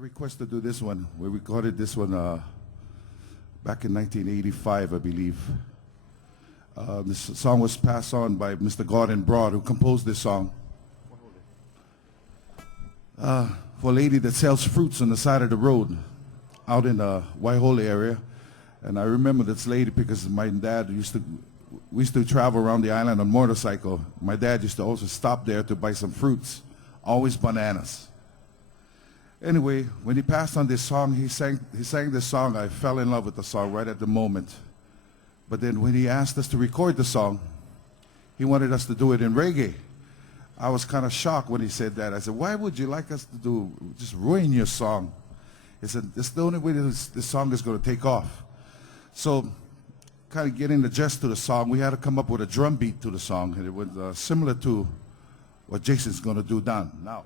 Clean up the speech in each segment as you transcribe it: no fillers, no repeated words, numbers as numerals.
request to do this one. We recorded this one back in 1985, I believe. This song was passed on by Mr. Gordon Broad, who composed this song. For a lady that sells fruits on the side of the road out in the Waiahole area. And I remember this lady because my dad we used to travel around the island on motorcycle. My dad used to also stop there to buy some fruits, always bananas. Anyway, when he passed on this song, he sang this song. I fell in love with the song right at the moment. But then when he asked us to record the song, he wanted us to do it in reggae. I was kind of shocked when he said that. I said, why would you like us to just ruin your song? He said, this is the only way this song is going to take off. So, kind of getting the gist to the song, we had to come up with a drum beat to the song, and it was similar to what Jason's going to do now.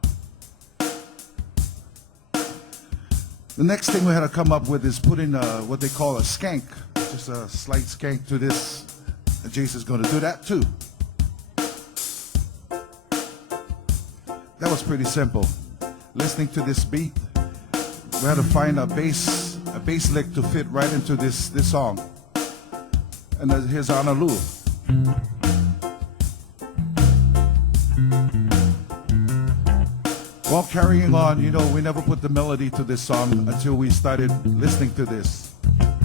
The next thing we had to come up with is put in what they call a skank, just a slight skank to this. And Jason's going to do that too. That was pretty simple. Listening to this beat, we had to find a bass lick to fit right into this song. And here's Analu. While carrying on, we never put the melody to this song until we started listening to this.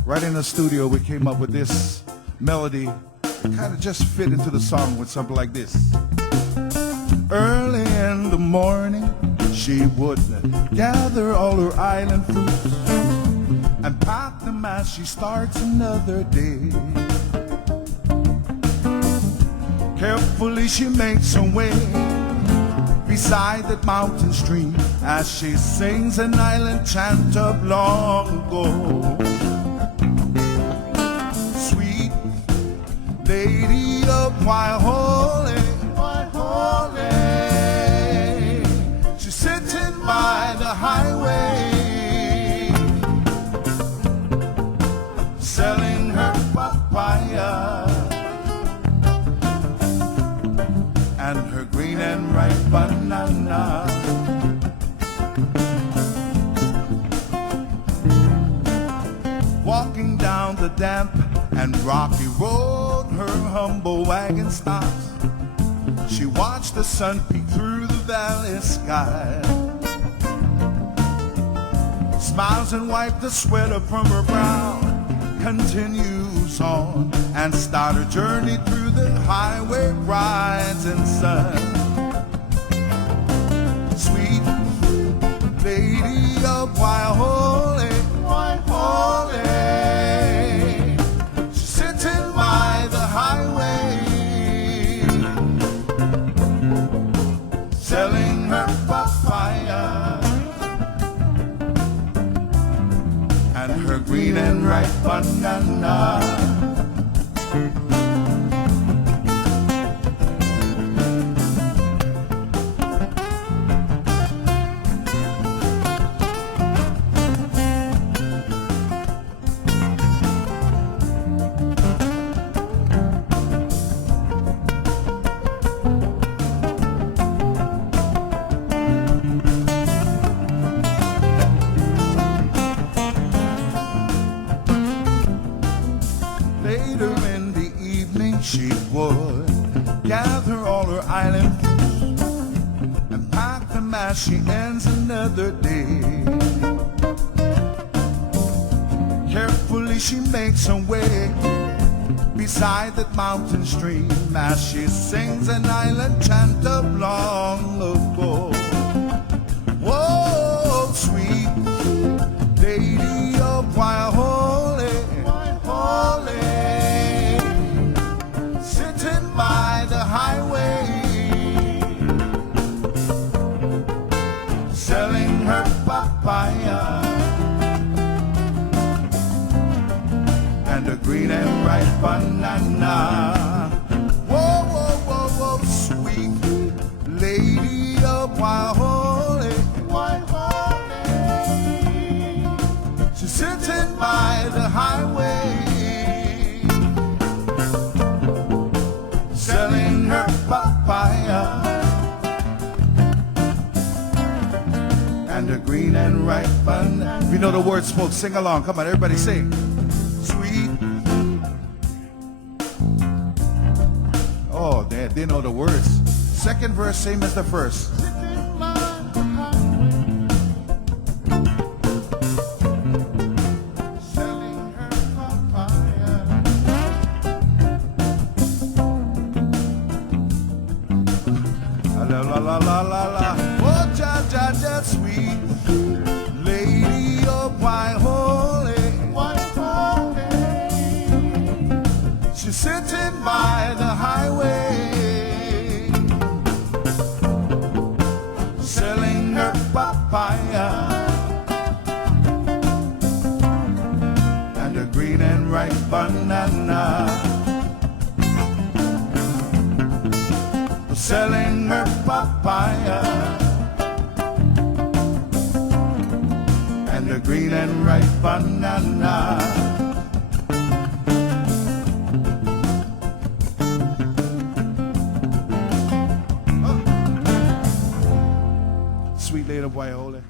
Right in the studio, we came up with this melody. It kind of just fit into the song with something like this. Early in the morning, she would gather all her island fruits and pack them as she starts another day. Carefully she makes her way beside that mountain stream as she sings an island chant of long ago. Sweet lady of Waiahole, she's sitting by the highway, selling her papaya and her green and ripe banana. Walking down the damp and rocky road, her humble wagon stops. She watched the sun peek through the valley sky, smiles and wipes the sweater from her brow, continues on and start her journey through the highway rising sun. Sweet lady of Waiahole, she's sitting by the highway, selling her papaya and her green and ripe banana. She would gather all her island fruits and pack them as she ends another day. Carefully she makes her way beside that mountain stream as she sings an island chant of long ago. Whoa, sweet lady of Waiahole, by the highway, selling her papaya and a green and ripe banana. Whoa, whoa, whoa, whoa, sweet lady of Waiahole, she's sitting by the highway, selling her papaya and a green and ripe banana. If you know the words, folks, sing along. Come on, everybody sing. Sweet. Oh, they know the words. Second verse, same as the first. La la la la la la. Oh, ja ja ja, sweet lady of Waiahole. She's sitting by the highway, selling her papaya and a green and ripe banana. Selling her papaya and a green and ripe banana. Oh. Sweet lady of Waiahole.